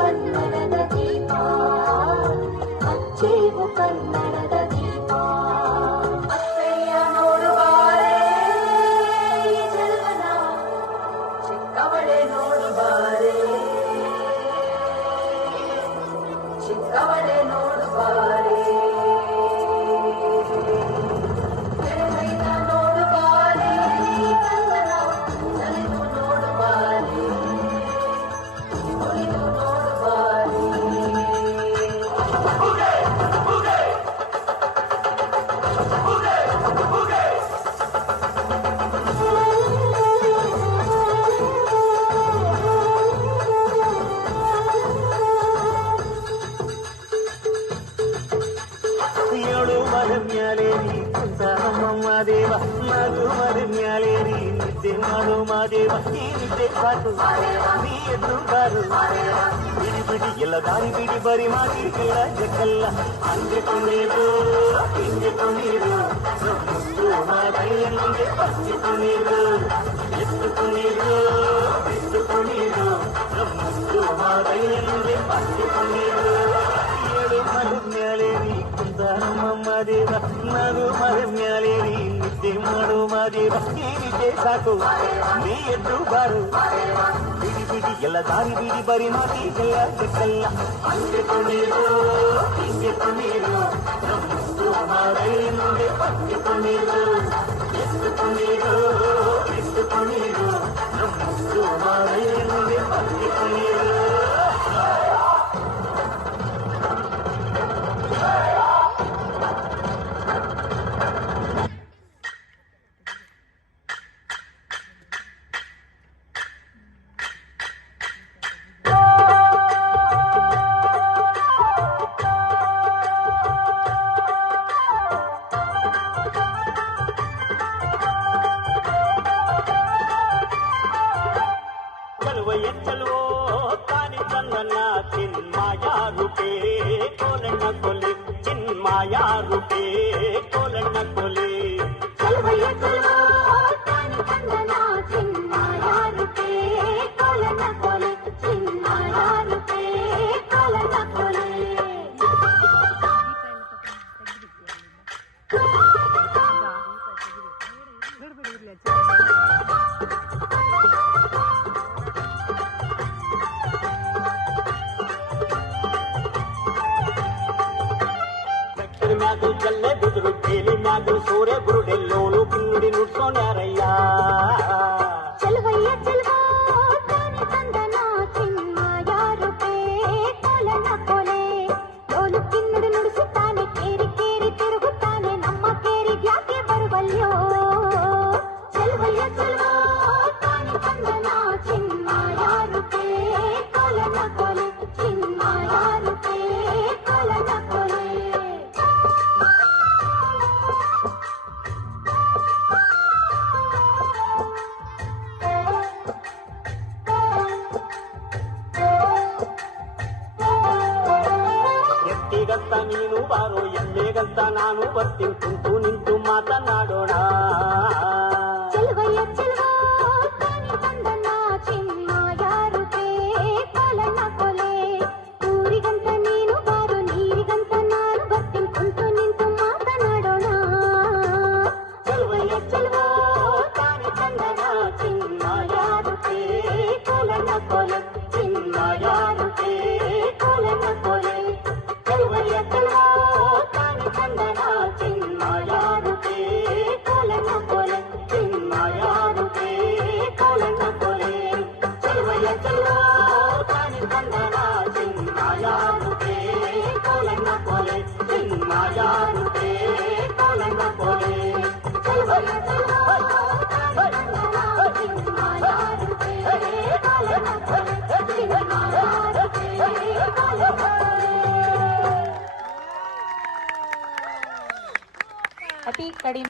ಕನ್ನಡದ ದೀಪ ಹಚ್ಚೇವು ಕನ್ನಡದ ದೀಪ ಅತ್ತೆಯ ನೋಡುವಾರೆ ಜಲ್ವನ ಚಿಕ್ಕವಳೆ ನೋಡುವಾರೆ ಚಿಕ್ಕವಳೆ ನೋಡುವಾರೆ ಕೆಳಗೈನ ನೋಡುವಾರೆ ಕನ್ನಡ ನಲಿದು ನೋಡುವಾರೆ ಕುಣಿದು ನೋಡುವಾರೆ ಏಳು ಮರ ಮ್ಯಾಲೇರಿ ಕುಂತ ನಮ್ಮಮ್ಮ ದೇವ ಮಗು ಮರ ಮ್ಯಾಲೇರಿ ನಿದ್ದೆ ಮಾಡು ಮಾದೇವ ಈ ನಿದ್ದೆ ಸಾಕು ನೀ ಎದ್ದು ಬಾರು ಬಿಡಿ ಬಿಡಿ ಎಲ್ಲ ದಾರಿ ಬಿಡಿ ಬರಿ ಮಾತಿಗೆಲ್ಲ ಜಕ್ಕಲ್ಲ ಹಂಗೆ ಕುಣೀರು ಹಿಂಗೆ ಕುಣೀರು ಮುತ್ತು ಮಾದೈಯನಿಗೆ ಪಚ್ಚಿ ಕುಣೀರು ಎತ್ತು ಕುಣೀರು ಬಿಟ್ಟು ಕುಣೀರು ಮುತ್ತು ಮಾದೈಯನಿಗೆ ಪಚ್ಚಿ ಕುಣೀರು ಏಳು ಮರ ಮ್ಯಾಲೇರಿ ಕುಂತ ನಮ್ಮಮ್ಮ ದೇವ ಮಗು ಮರ ಮ್ಯಾಲೇರಿ ನಿದ್ದೆ ಮಾಡು ಮಾದೇವ ಈ ನಿದ್ದೆ ಸಾಕು ನೀ ಎದ್ದು ಬಾರು ಬಿಡಿ ಬಿಡಿ ಎಲ್ಲ ದಾರಿ ಬಿಡಿ ಬರಿ ಮಾತಿಗೆಲ್ಲ ಜಕ್ಕಲ್ಲ ಹಂಗೆ ಕುಣೀರು ಹಿಂಗೆ ಕುಣೀರು ಮುತ್ತು ಮಾದೈಯನಿಗೆ ಪಚ್ಚಿ ಕುಣೀರು ಎತ್ತು ಕುಣೀರು ಬಿಟ್ಟು ಕುಣೀರು ಮುತ್ತು ಮಾದೈಯನಿಗೆ ಪಚ್ಚಿ ಕುಣೀರು चलवो तानी चंदना चिन्माया रूपे कोलಣ್ಣ कोले चिन्माया रूपे कोलಣ್ಣ कोले ಚಲವಯ್ಯ ಚಲವೋ ತಾನಿ ಚಂದನ ಚಿನ್ಮಾಯ ರೂಪೇ ಕೋಲಣ್ಣ ಕೋಲೆ ಚಿನ್ಮಾಯ ರೂಪೇ ಕೋಲಣ್ಣ ಕೋಲೆ ಮ್ಯಾಗು ಜಲ್ಲೆ ಬಿದ್ರು ಬೇಲಿ ಮ್ಯಾಗು ಸೂರ್ಯ ಬುರುಡೆಲ್ಲೋನು ಕಿನ್ನುಡಿ ನುಡ್ಸೋಣ್ಯಾರಯ್ಯ ಚಲವಯ್ಯ ಚಲವೋ ತಾನಿ ಚಂದನ ಚಿನ್ಮಾಯ ರೂಪೇ ಕೋಲಣ್ಣ ಕೋಲೆ ಲೋಲು ಕಿನ್ನುಡಿ ನುಡಿಸುತ್ತಾನೆ ಕೇರಿ ಕೇರಿ ತಿರುಗುತ್ತಾನೆ ನಮ್ಮ ಕೇರಿಗೆ ಯಾಕೆ ಬರುವಲ್ಯೋ ಚಲವಯ್ಯ ಚಲವೋ ತಾನಿ ಚಂದನ ಚಿನ್ಮಾಯ ರೂಪೇ ಕೋಲಣ್ಣ ಕೋಲೆ ಚಿನ್ಮಾಯ ರೂಪೇ ಕೋಲಣ್ಣ ಕೋಲೆ ಎತ್ತಿಗಂತ ನೀನು ಬಾರೋ ಎಮ್ಮೆಗಂತ ನಾನು ಬರ್ತೀನಿ ಕುಂತು ನಿಂತು ಮಾತನಾಡೋಣ ಚಲವಯ್ಯ ಚಲವೋ ತಾನಿ ಚಂದನ ಚಿನ್ಮಾಯ ರೂಪೇ ಕೋಲಣ್ಣ ಕೋಲೆ ಊರಿಗಂತ ನೀನು ಬಾರು ನೀರಿಗಂತ ನಾನು ಬರ್ತೀನಿ ಕುಂತು ನಿಂತು ಮಾತನಾಡೋಣ ಚಲವಯ್ಯ ಚಲವೋ ತಾನಿ ಚಂದನ ಚಿನ್ಮಾಯ ರೂಪೇ ಕೋಲಣ್ಣ ಕೋಲೆ ಚಿನ್ಮಾಯ ರೂಪೇ ಕೋಲಣ್ಣ ಕೋಲೆ ಚಲವಯ್ಯ ಚಲವೋ ತಾನಿ ಚಂದನ ಚಿನ್ಮಾಯ ರೂಪೇ ಕೋಲಣ್ಣ ಕೋಲೆ ಚಿನ್ಮಾಯ ರೂಪೇ ಕೋಲಣ್ಣ ಕೋಲೆ ಚಲವಯ್ಯ ಚಲವೋ ತಾನಿ ಚಂದನ ಚಿನ್ಮಾಯ ರೂಪೇ ಕೋಲಣ್ಣ ಕೋಲೆ ಚಿನ್ಮಾಯ ರೂಪೇ ಕೋಲಣ್ಣ ಕೋಲೆ ಚಲವಯ್ಯ ಚಲವೋ ತಾನಿ ಚಂದನ ಚಿನ್ಮಾಯ ರೂಪೇ ಕೋಲಣ್ಣ ಕೋಲೆ ಚಿನ್ಮಾಯ ರೂಪೇ ಕೋಲಣ್ಣ ಕೋಲೆ ಅತಿ ಕಡಿಮೆ